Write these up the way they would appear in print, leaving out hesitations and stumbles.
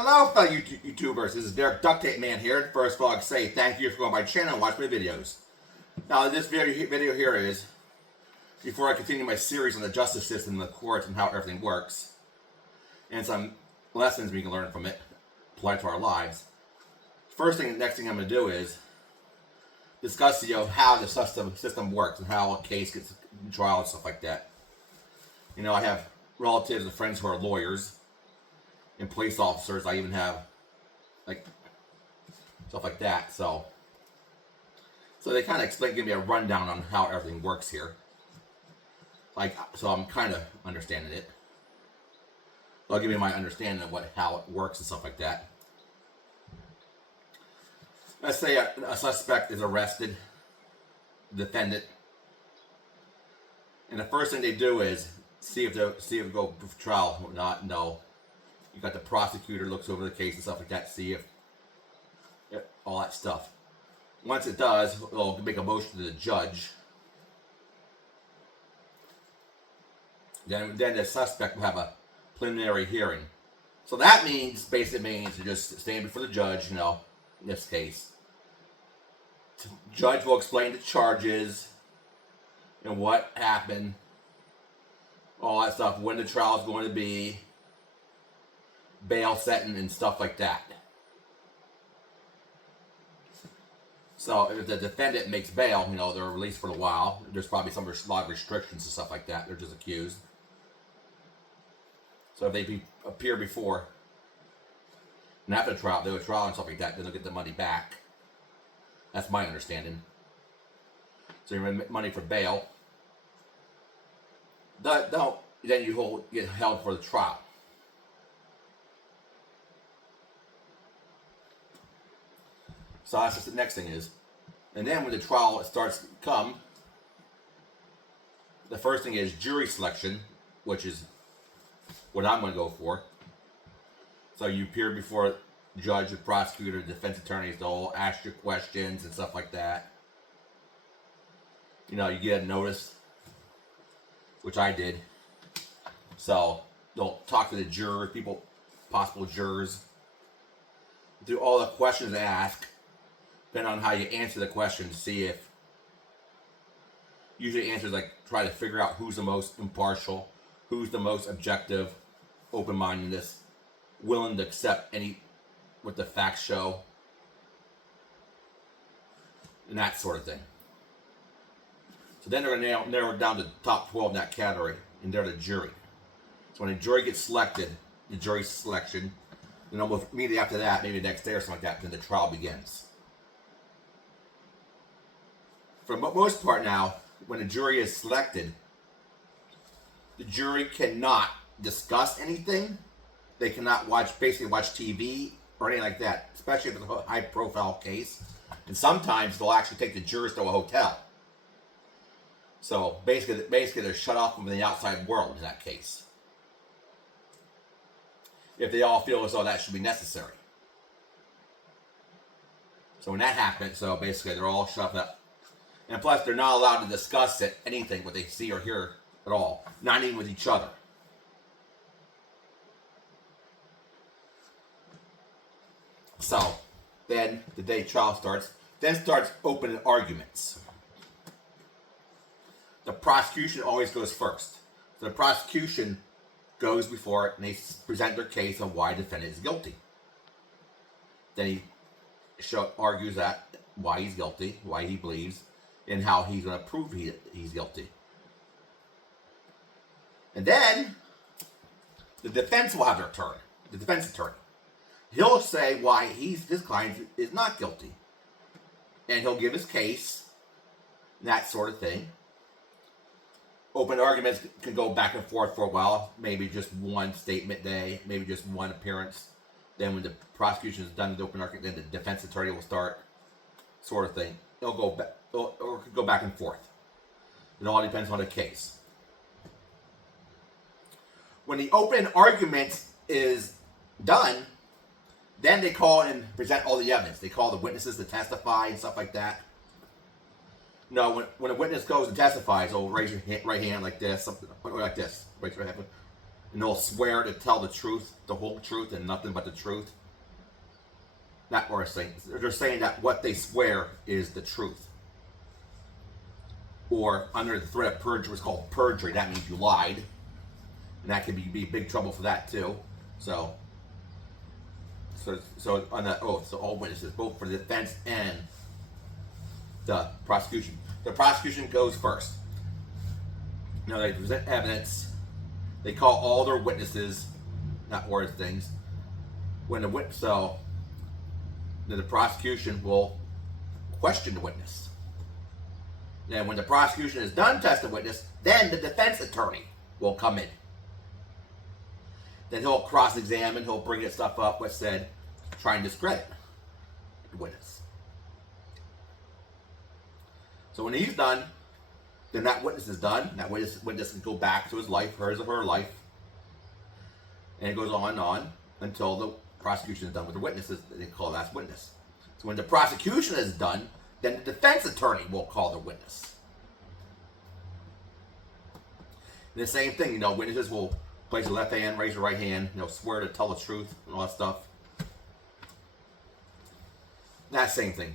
Hello, fellow YouTubers. This is Derek Duct Tape Man here. First of all, I'd say thank you for going to my channel and watch my videos. Now, this video here is before I continue my series on the justice system, the courts, and how everything works, and some lessons we can learn from it, apply to our lives. Next thing I'm going to do is discuss how the system works and how a case gets trial and stuff like that. I have relatives and friends who are lawyers and police officers. I even have stuff like that. So they kind of give me a rundown on how everything works here. So I'm kind of understanding it. They'll give me my understanding of how it works and stuff like that. Let's say a suspect is arrested, defendant, and the first thing they do is see if it go to trial or not. No, you got the prosecutor looks over the case and stuff like that, see if all that stuff. Once it does, they'll make a motion to the judge. Then the suspect will have a preliminary hearing. So that basically means you just stand before the judge, in this case. The judge will explain the charges and what happened, all that stuff, when the trial is going to be, bail setting and stuff like that. So if the defendant makes bail, they're released for a while. There's probably a lot of restrictions and stuff like that. They're just accused. So if they appear before and after the trial, do a trial and stuff like that, then they'll get the money back. That's my understanding. So you make money for bail. Then you get held for the trial. So that's just the next thing is. And then when the trial starts to come, the first thing is jury selection, which is what I'm going to go for. So you appear before judge, the prosecutor, defense attorneys, they'll ask you questions and stuff like that. You get a notice, which I did. So they'll talk to the jurors, possible jurors, do all the questions they ask, depending on how you answer the questions, see if usually answers try to figure out who's the most impartial, who's the most objective, open-mindedness, willing to accept what the facts show, and that sort of thing. So then they're going to narrow it down to the top 12 in that category, and they're the jury. So when a jury gets selected, the jury selection, then almost immediately after that, maybe the next day or something like that, then the trial begins. For the most part now, when a jury is selected, the jury cannot discuss anything. They cannot basically watch TV or anything like that, especially if it's a high-profile case. And sometimes they'll actually take the jurors to a hotel. So basically they're shut off from the outside world in that case, if they all feel as though that should be necessary. So when that happens, basically they're all shut up. And plus, they're not allowed to discuss anything, what they see or hear at all. Not even with each other. So, then the day trial starts. Then starts open arguments. The prosecution always goes first. So the prosecution goes before it, and they present their case on why the defendant is guilty. Then he argues that why he's guilty, why he believes, and how he's going to prove he's guilty. And then the defense will have their turn. The defense attorney. He'll say why his client is not guilty. And he'll give his case, that sort of thing. Open arguments can go back and forth for a while. Maybe just one statement day, maybe just one appearance. Then when the prosecution is done with the open argument, then the defense attorney will start, sort of thing. It'll go back, or could go back and forth. It all depends on the case. When the open argument is done, then they call and present all the evidence. They call the witnesses to testify and stuff like that. When a witness goes and testifies, they'll raise your right hand like this, something like this. Raise your hand. and they'll swear to tell the truth, the whole truth, and nothing but the truth. Not what they're saying. They're saying that what they swear is the truth. Or under the threat of perjury, it's called perjury. That means you lied. And that could be big trouble for that too. So on the oath, so all witnesses, both for the defense and the prosecution. The prosecution goes first. Now they present evidence. They call all their witnesses, not words, things. When the witness, so then the prosecution will question the witness. Then when the prosecution is done testing the witness, then the defense attorney will come in. Then he'll cross-examine, he'll bring that stuff up, what's said, try and discredit the witness. So when he's done, then that witness is done. That witness can go back to his life, hers or her life. And it goes on and on until the prosecution is done with the witnesses. They call that witness. So when the prosecution is done, then the defense attorney will call the witness. And the same thing, you know, witnesses will place your left hand, raise your right hand, you know, swear to tell the truth and all that stuff. That same thing.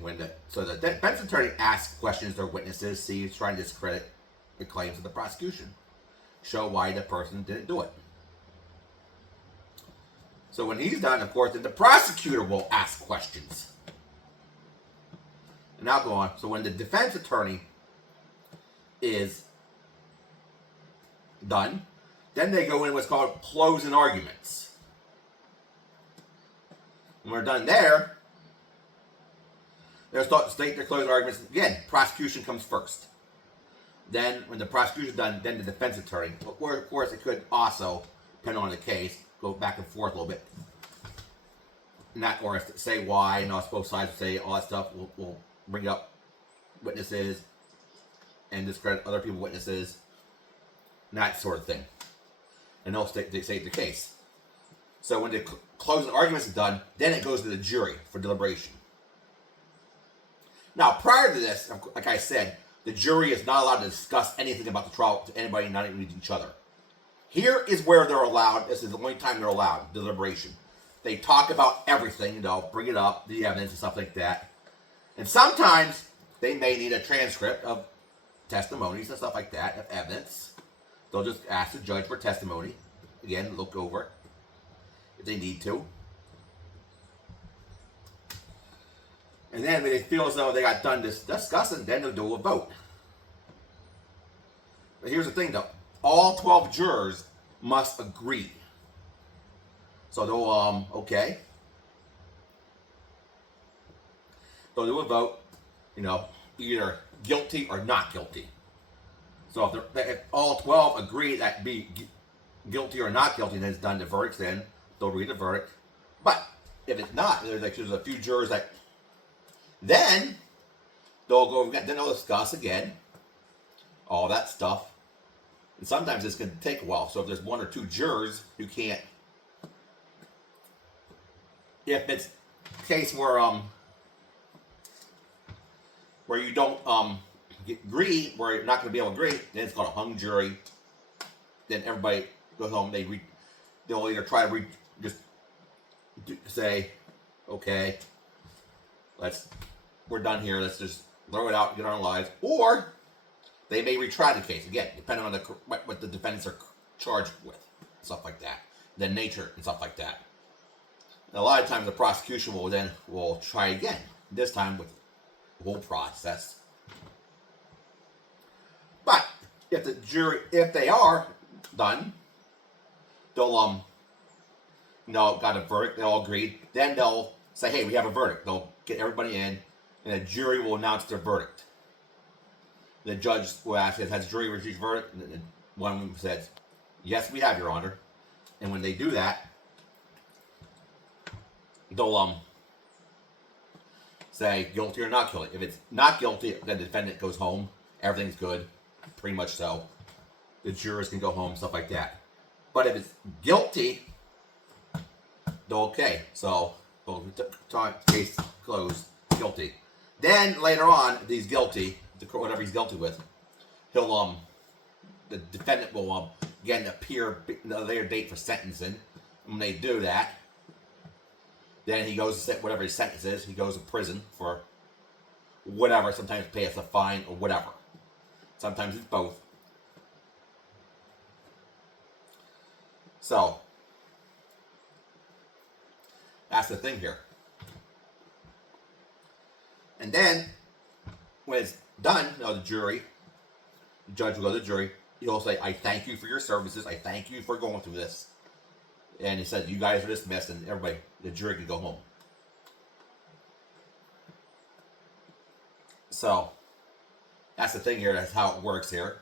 So the defense attorney asks questions to witnesses, trying to discredit the claims of the prosecution, show why the person didn't do it. So when he's done, of course, then the prosecutor will ask questions. And I'll go on. So when the defense attorney is done, then they go in what's called closing arguments. When we're done there, they'll start to state their closing arguments. Again, prosecution comes first. Then, when the prosecution's done, then the defense attorney. Or, of course, it could also, depending on the case, go back and forth a little bit. Not, or say why, and both sides will say all that stuff. We'll bring up witnesses and discredit other people's witnesses. And that sort of thing. And they'll state the case. So when the closing arguments is done, then it goes to the jury for deliberation. Now, prior to this, like I said, the jury is not allowed to discuss anything about the trial to anybody, not even each other. Here is where they're allowed. This is the only time they're allowed deliberation. They talk about everything. They'll bring it up, the evidence and stuff like that. And sometimes they may need a transcript of testimonies and stuff like that, of evidence. They'll just ask the judge for testimony. Again, look over it if they need to. And then when they feel as though they got done discussing, then they'll do a vote. But here's the thing though. All 12 jurors must agree. So they'll, okay. They'll do a vote, you know, either guilty or not guilty. So if all 12 agree that be guilty or not guilty, then it's done. The verdict's in. They'll read the verdict. But if it's not, there's a few jurors that then they'll go. Then they'll discuss again all that stuff. And sometimes this can take a while. So if there's one or two jurors who can't, if it's a case where you don't agree, where you're not going to be able to agree, then it's called a hung jury. Then everybody goes home. They'll either try to say, okay, we're done here. Let's just throw it out and get on our lives. Or they may retry the case again, depending on what the defendants are charged with, stuff like that, the nature and stuff like that. And a lot of times the prosecution will try again. This time with the whole process. But if the jury, if they are done, they'll got a verdict. They all agreed. Then they'll say, hey, we have a verdict. They'll get everybody in, and the jury will announce their verdict. The judge will ask, has the jury reached verdict? And one of them says, yes, we have, Your Honor. And when they do that, they'll say guilty or not guilty. If it's not guilty, then the defendant goes home. Everything's good, pretty much so. The jurors can go home, stuff like that. But if it's guilty, they're okay. So, case closed, guilty. Then later on, if he's guilty, whatever he's guilty with, the defendant will getting a later date for sentencing. When they do that, then he goes to sit whatever his sentence is. He goes to prison for whatever. Sometimes pay us a fine or whatever. Sometimes it's both. So that's the thing here. And then when it's done, the jury, the judge will go to the jury. He'll say, "I thank you for your services. I thank you for going through this." And he said, "You guys are dismissed," and everybody, the jury can go home. So that's the thing here. That's how it works here.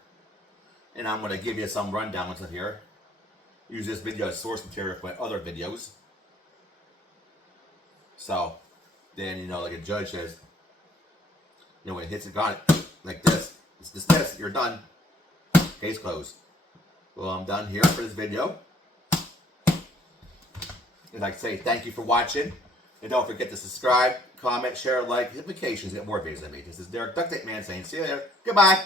And I'm going to give you some rundowns of here. Use this video as source material for my other videos. So then, like a judge says, when it hits the gun like this, it's dismissed. You're done. Case closed. Well, I'm done here for this video. And like I say, thank you for watching. And don't forget to subscribe, comment, share, like, hit notifications, get more videos of me. This is Derek Duct Tape Man saying see you later. Goodbye.